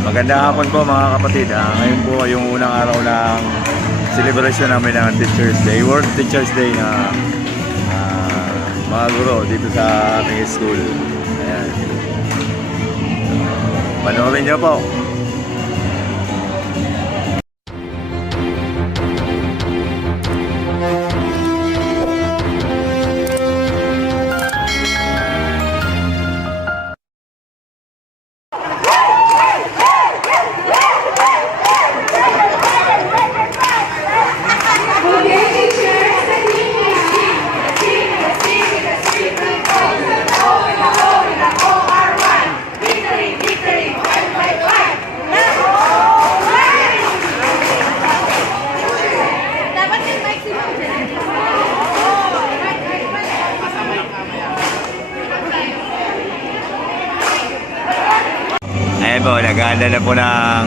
Magandang hapon po mga kapatid. Ngayon po yung unang araw ng celebration namin ng Teacher's Day, World Teacher's Day na mga guro dito sa aming school. Ayan. Panoorin nyo po. Ayan po, nag-aanda na po ng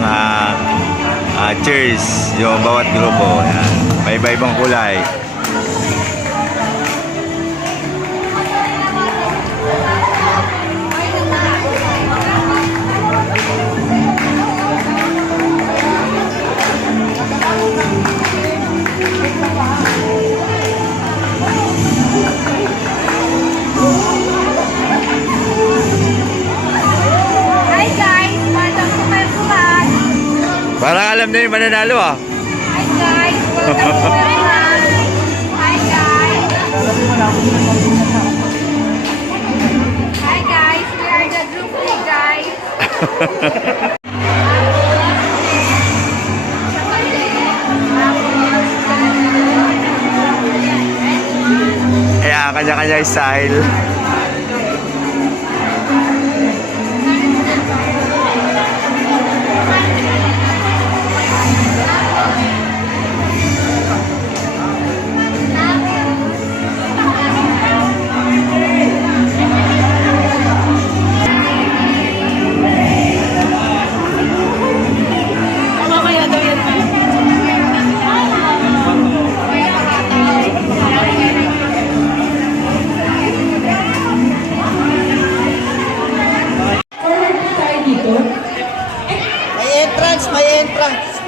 cheers yung bawat grupo. Ayan. May iba-ibang kulay. Parang alam na yung mananalo ah. Hi guys, welcome to my live. Hi guys. Hi guys, we are the group three guys. Kaya kanya-kanya style. May entrance.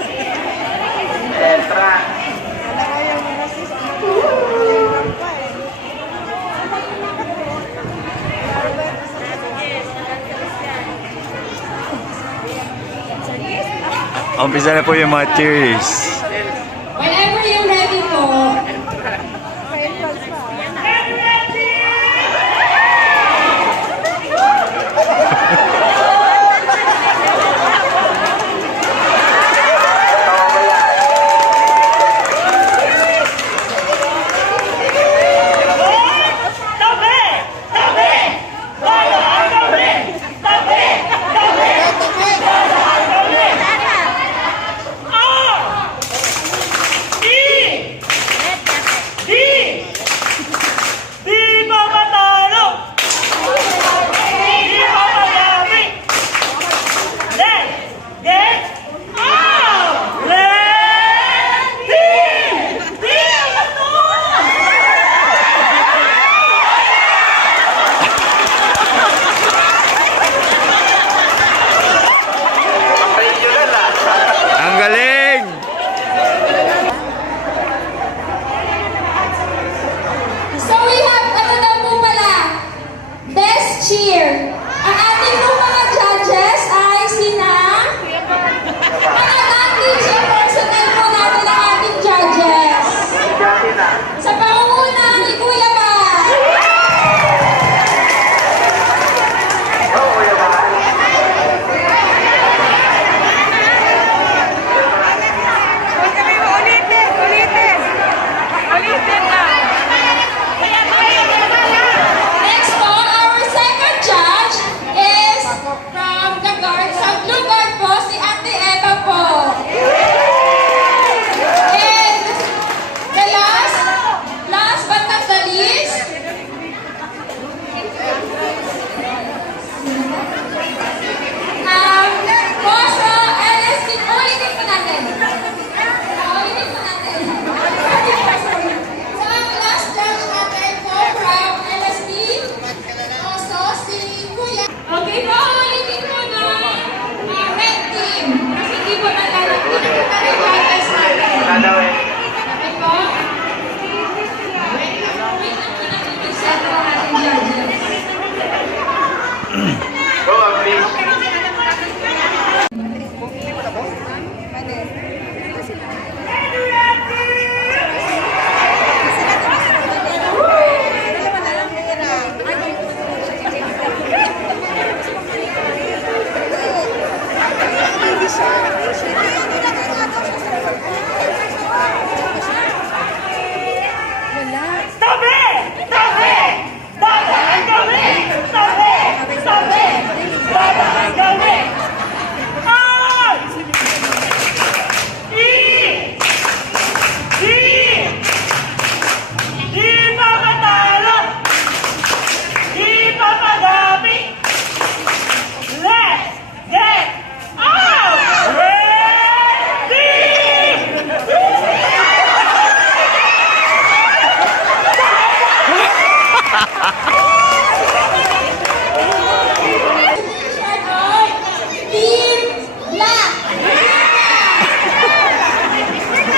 Umpisa na po yung mga cheers. Whenever you're ready po.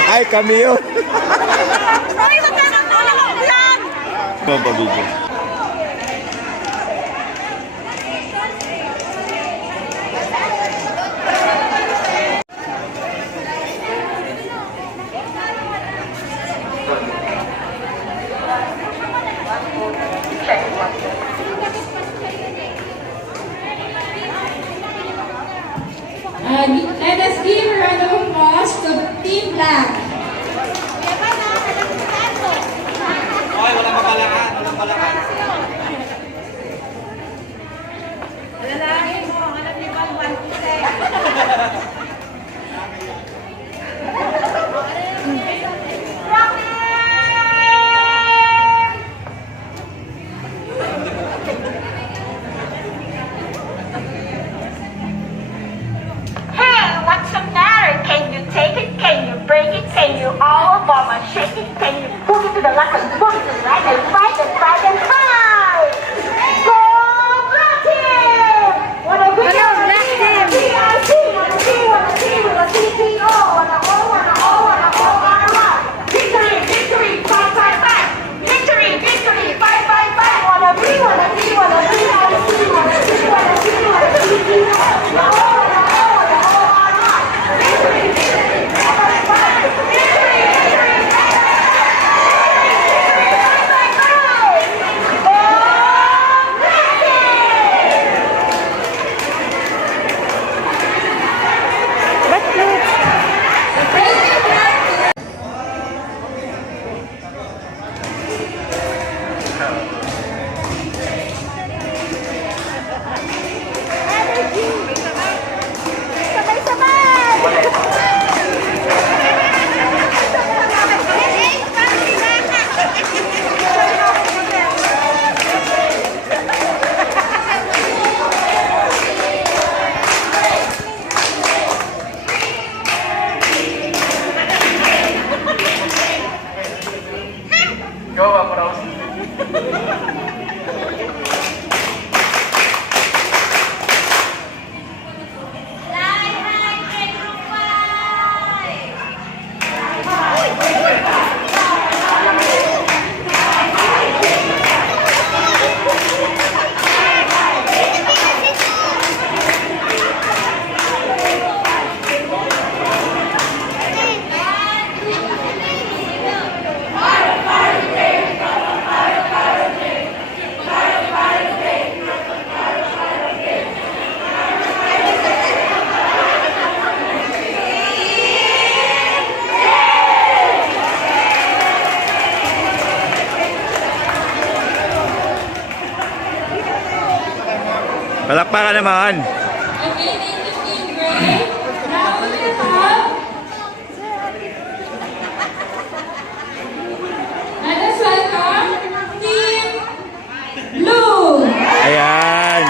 Ay, kami yun. Ay, magkakang tulong lang! Mapabigyan. Let us give a round of applause to Team Black. Oy, walang mapalakan, walang palakan. Alalahin mo, alam niyo ba ang 1%? Hey, what's the matter? Can you take it? Can you break it? Can you all mama shake it? Can you move it to the left and move it to the right and right and right and high? Go black team! Wanna be Hello, Black Team! PIS, wanna be, wanna CTO, wanna O, wanna R. Victory, victory, 555. Victory, victory, 555. Wanna be, wanna PIS, wanna be, wanna CTO. Palakpakan naman. Okay, thank you, Team Gray. Now we have... Let us welcome Team Blue. Ayan.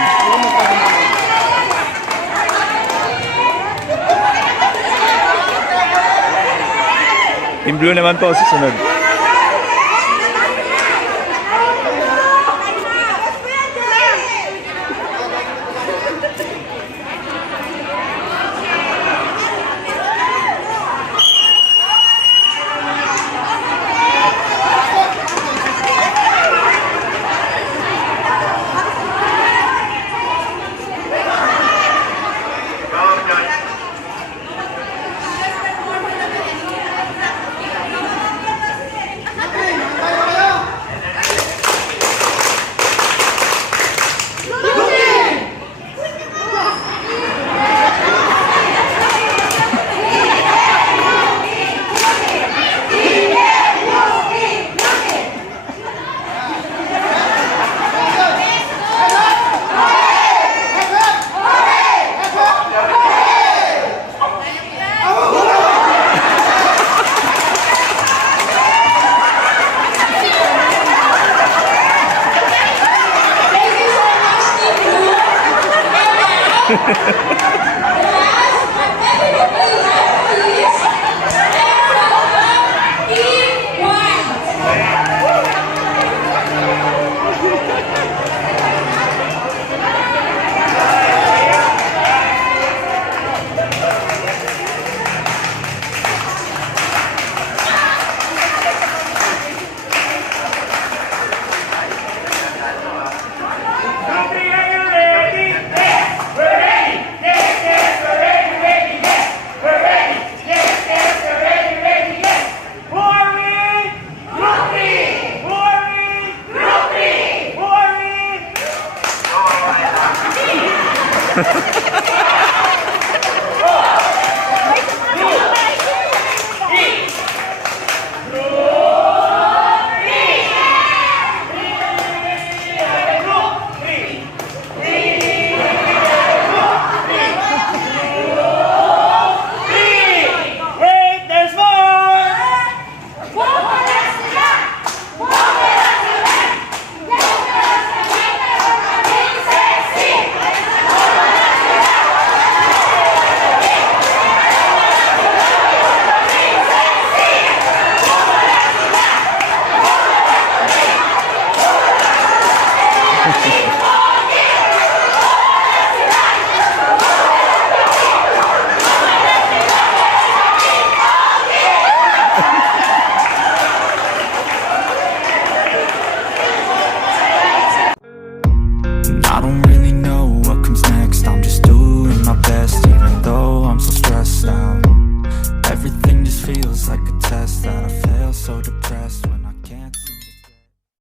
Team Blue naman po, susunod.